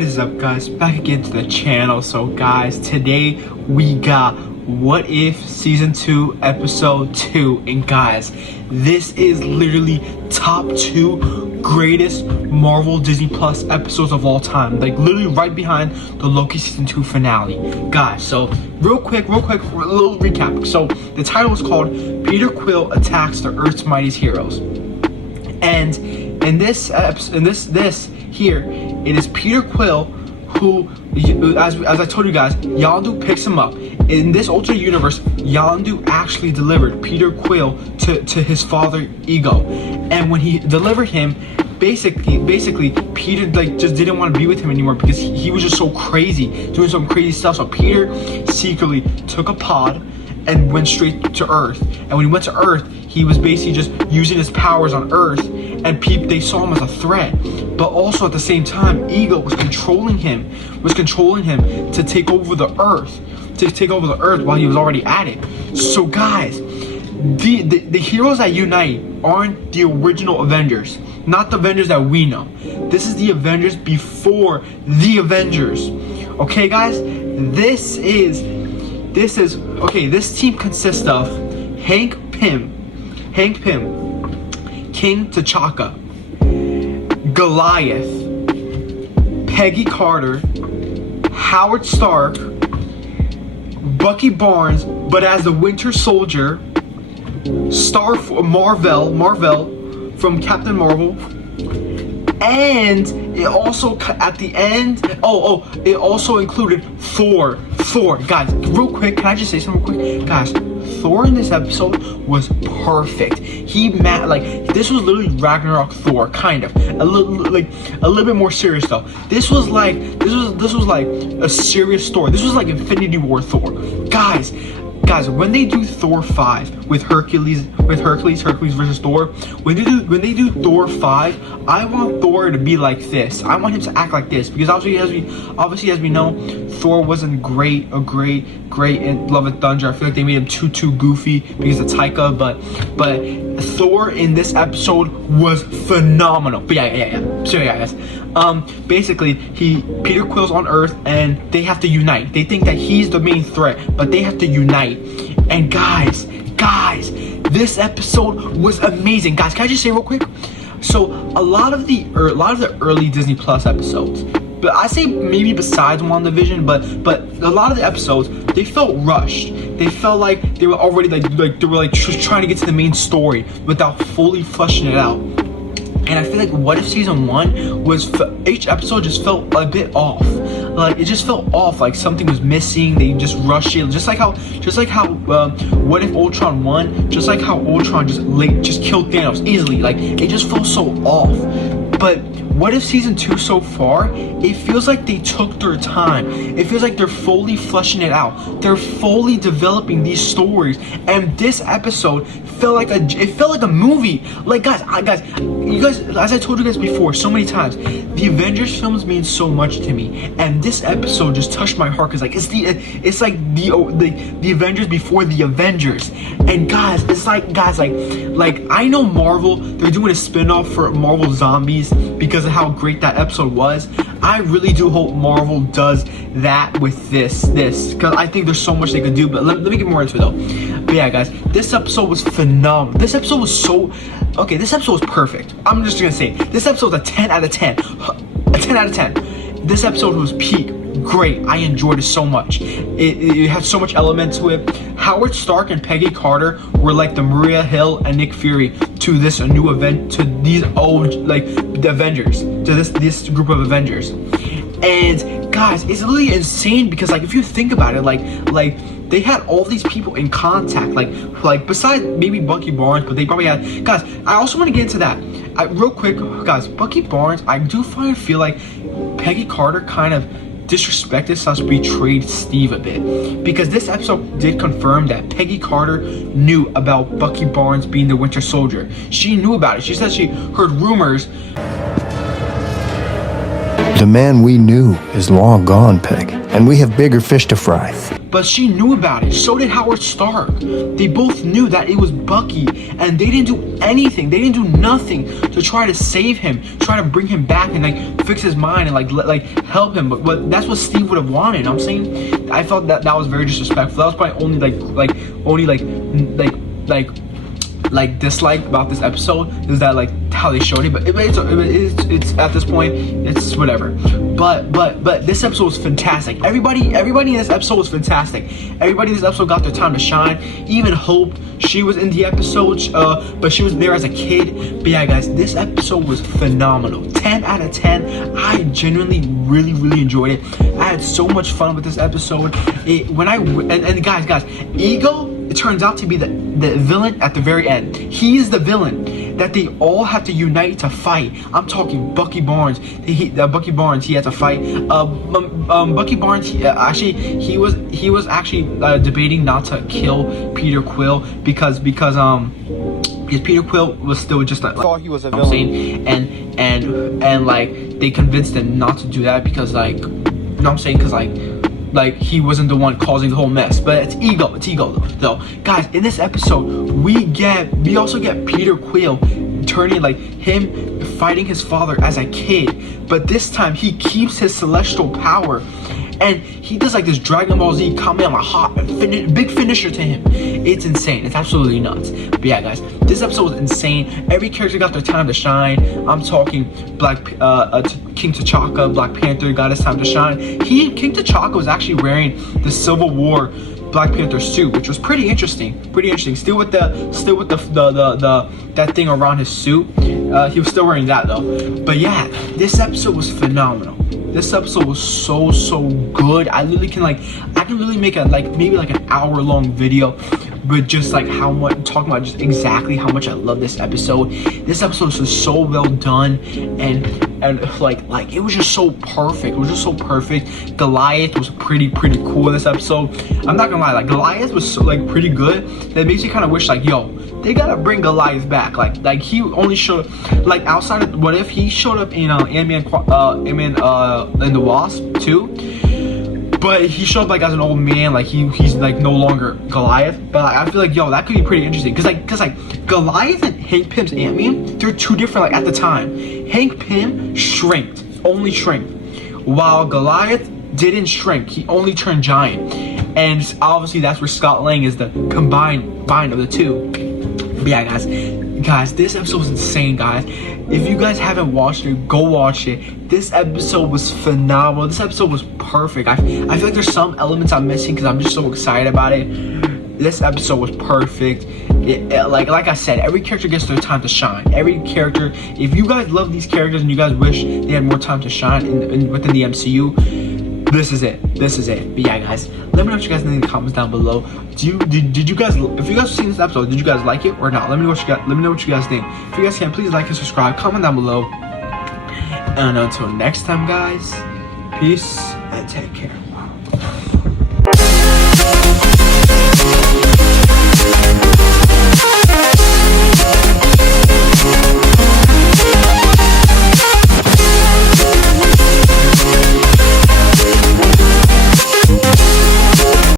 What is up, guys? Back again to the channel. So guys, today we got What If Season 2 Episode 2. And guys, this is literally top 2 greatest Marvel Disney Plus episodes of all time. Like literally right behind the Loki Season 2 finale. Guys, so real quick, a little recap. So the title is called Peter Quill Attacks the Earth's Mightiest Heroes. And in this here, it is Peter Quill who, as I told you guys, Yondu picks him up. In this alternate universe, Yondu actually delivered Peter Quill to his father Ego, and when he delivered him, basically Peter just didn't want to be with him anymore because he was just so crazy, doing some crazy stuff. So Peter secretly took a pod and went straight to Earth. And when he went to Earth, he was basically just using his powers on Earth, and they saw him as a threat. But also at the same time, Ego was controlling him to take over the Earth, while he was already at it. So guys, the heroes that unite aren't the original Avengers, not the Avengers that we know. This is the Avengers before the Avengers. Okay, guys, this team consists of Hank Pym, King T'Chaka, Goliath, Peggy Carter, Howard Stark, Bucky Barnes, but as the Winter Soldier, Marvel from Captain Marvel, and it also at the end, it also included Thor. Guys, real quick, can I just say something real quick? Guys, Thor in this episode was perfect. This was literally Ragnarok Thor, kind of a little bit more serious though. This was like a serious story. This was like Infinity War Thor. Guys, when they do Thor 5 with Hercules versus Thor, when they do Thor 5, I want Thor to be like this. I want him to act like this, because obviously as we know, Thor wasn't great in Love and Thunder. I feel like they made him too goofy because of Taika, but Thor in this episode was phenomenal. But yeah. So yeah, guys. Basically, Peter Quill's on Earth and they have to unite. They think that he's the main threat, but they have to unite. And guys, this episode was amazing. Guys, can I just say real quick? So a lot of the early Disney Plus episodes, but I say maybe besides WandaVision, but a lot of the episodes, they felt rushed. They felt like they were already just trying to get to the main story without fully fleshing it out. And I feel like What If Season 1 each episode just felt a bit off. Like it just felt off, like something was missing. They just rushed it, just like how What If Ultron 1, just like how Ultron just killed Thanos easily. Like it just felt so off. But What If Season 2 so far, it feels like they took their time. It feels like they're fully fleshing it out. They're fully developing these stories. And this episode felt like a movie. Like guys, you guys, as I told you guys before so many times, the Avengers films mean so much to me. And this episode just touched my heart, because it's like the Avengers before the Avengers. And guys, it's like I know Marvel, they're doing a spin-off for Marvel Zombies because of how great that episode was. I really do hope Marvel does that with this, because I think there's so much they could do. But let me get more into it though. But yeah, guys, this episode was phenomenal. This episode was perfect. I'm just gonna say this episode was a 10 out of 10. A 10 out of 10. This episode was peak. Great. I enjoyed it so much. It had so much element to it. Howard Stark and Peggy Carter were like the Maria Hill and Nick Fury to this new event, to these old, the Avengers, to this group of Avengers. And guys, it's literally insane, because if you think about it, they had all these people in contact, like besides maybe Bucky Barnes, but they probably had, guys, I also want to get into that. Real quick, guys, Bucky Barnes, I do feel like Peggy Carter kind of disrespected / betrayed Steve a bit, because this episode did confirm that Peggy Carter knew about Bucky Barnes being the Winter Soldier. She knew about it. She said she heard rumors. The man we knew is long gone, Peg, and we have bigger fish to fry. but she knew about it. So did Howard Stark. They both knew that it was Bucky, and they didn't do anything. They didn't do nothing to try to save him, try to bring him back and like fix his mind and like help him. But that's what Steve would have wanted. You know what I'm saying, I felt that was very disrespectful. That was probably only dislike about this episode is that like how they showed it, but it's at this point it's whatever. But this episode was fantastic. Everybody in this episode was fantastic. Everybody in this episode got their time to shine. Even Hope, she was in the episode, but she was there as a kid. But yeah, guys, this episode was phenomenal. 10 out of 10. I genuinely really enjoyed it. I had so much fun with this episode. Guys, Ego, it turns out to be the villain at the very end. He is the villain that they all have to unite to fight. I'm talking Bucky Barnes. Bucky Barnes, he had to fight. Bucky Barnes, he was actually debating not to kill Peter Quill because Peter Quill was still just like thought he was a villain, and like they convinced him not to do that because like, you know what I'm saying, because like he wasn't the one causing the whole mess. But it's ego though. Guys, in this episode we also get Peter Quill turning, like him fighting his father as a kid, but this time he keeps his celestial power and he does like this Dragon Ball Z Kamehameha big finisher to him. It's insane. It's absolutely nuts. But yeah, guys, this episode was insane. Every character got their time to shine. I'm talking King T'Chaka, Black Panther got his time to shine. King T'Chaka was actually wearing the Civil War Black Panther suit, which was pretty interesting. Still with the that thing around his suit. He was still wearing that though. But yeah, this episode was phenomenal. This episode was so good. I can really make maybe an hour-long video, but just like talking about just exactly how much I love this episode. This episode was just so well done, and like it was just so perfect. It was just so perfect. Goliath was pretty cool in this episode. I'm not gonna lie, like Goliath was so, like pretty good. That makes you kind of wish like, yo, they gotta bring Goliath back. Like he only showed like outside of what if he showed up in Ant-Man and the Wasp too. But he showed up like as an old man, like he's like no longer Goliath. But like, I feel like, yo, that could be pretty interesting, cause like Goliath and Hank Pym's Ant-Man, they're two different. Like at the time, Hank Pym only shrank, while Goliath didn't shrink. He only turned giant, and obviously that's where Scott Lang is the combined of the two. But yeah, guys, this episode was insane, guys. If you guys haven't watched it, go watch it. This episode was phenomenal. This episode was perfect. I feel like there's some elements I'm missing because I'm just so excited about it. This episode was perfect. Like I said, every character gets their time to shine. Every character, if you guys love these characters and you guys wish they had more time to shine within the MCU, this is it. But yeah, guys, let me know what you guys think in the comments down below. Did you guys, if you guys have seen this episode, did you guys like it or not? Let me know what you guys think. If you guys can, please like and subscribe, comment down below. And until next time, guys, peace and take care.